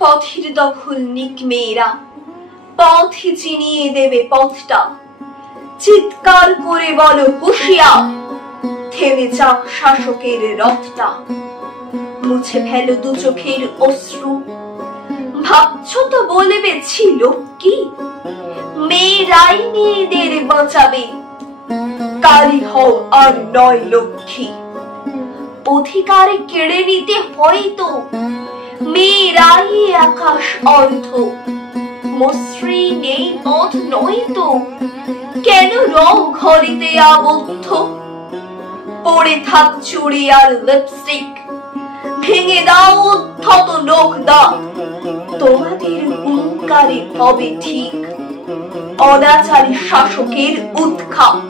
পথের দখল নিক মেয়েরা, পথ চিনিয়ে দেবে পথটা। চিৎকার করে বলো হুঁশিয়ার, থেমে যাক শাসকের রথটা। মুছে ফেলো দু চোখের অশ্রু, ভাবছো তো বলবে ছিল কি? মেয়েরাই মেয়েদের বাঁচাবে, কারি হও আর নয় লক্ষ্মী। অধিকার কেড়ে নিতে হয়তো মেয়েরাই আকাশ অর্ধ। মসৃণ এই পথ নয়তো, কেন রং ঘরেতে আবদ্ধ? পড়ে থাক চুড়ি আর লিপস্টিক, ভেঙে দাও উদ্ধত নখ দাঁত। তোমাদের হুঙ্কারে হবে ঠিক অনাচারী শাসকের উৎখাত।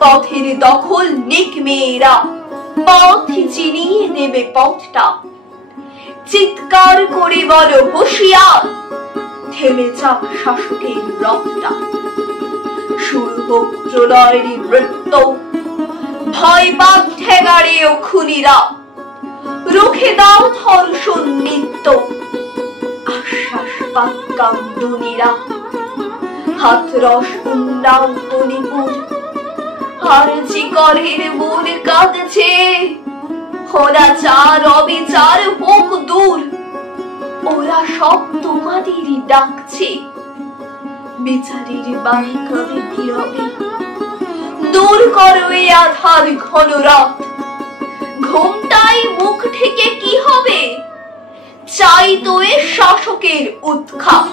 পথের দখল নিক মেয়েরা, পথ চিনিয়ে দেবে পথটা। চিৎকার করে বলো হুঁশিয়ার, থেমে যাক শাসকের রথটা। শুরু হোক প্রলয়ের নৃত্য, ভয় পাক ঠেঙাড়ে ও খুনিরা। রুখে দাও ধর্ষণ নিত্য, আশ্বাস পাক কান্দুনিরা। হাতরস উন্নাও মণিপুর, আর চিকরের মন কাঁদছে। অনাচার অবিচার হোক দূর, ওরা সব তোমাদেরই ডাকছে। বিচারের বাহিকারে নীরবে দূর করো এ আধার ঘন রাত। ঘুমটাই মুখ ঢেকে কি হবে, চাই তো এ শাসকের উৎখাত।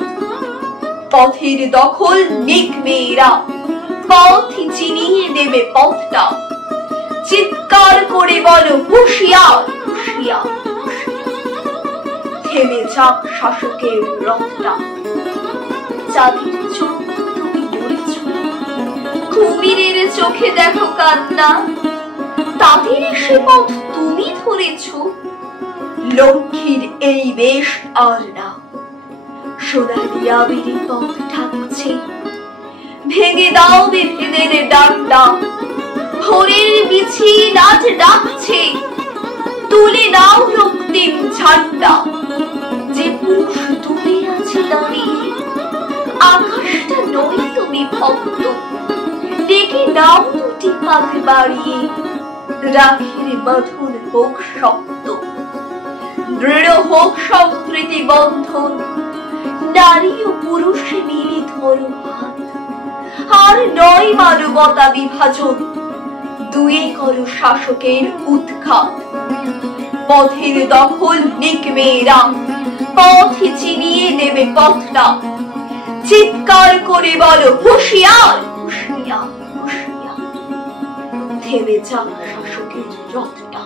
পথের দখল নিক মেয়েরা, পথ চিনিয়ে দেবে পথটা। চিৎকার করে বলো হুঁশিয়ার, হুঁশিয়ার, থেমে যাক শাসকের রথটা। যাদের চোখ তুমি মরেছ, কুমিরের চোখে দেখো কান্না। তাদের সে পথ তুমি ধরেছ, লক্ষ্মীর এই বেশ আর না। সোনালি আবির পথ ঢাকছে, ভেঙে দাও বিভেদের ডান্ডা। ভোরের মিছিল আজ ডাকছে, তুলে দাও রক্তিম ঝান্ডা। যে পুরুষ দূরে আছে দাঁড়িয়ে, আকাশটা নয় তুমি ভক্ত। ডেকে নাও দুটি পাখ বাড়িয়ে, রাখের বাঁধন হোক শক্ত। দৃঢ় হোক সম্প্রীতি বন্ধন, নারী ও পুরুষে মিলে ধরো হাত। আর নয় মানবতা বিভাজন, দুয়ে করো শাসকের উৎখাত। পথের দখল নিক মেয়েরা, পথ চিনিয়ে দেবে পথটা। চিৎকার করে বলো হুঁশিয়ার, হুঁশিয়ার, হুঁশিয়ার, থেমে যাক শাসকের রথটা।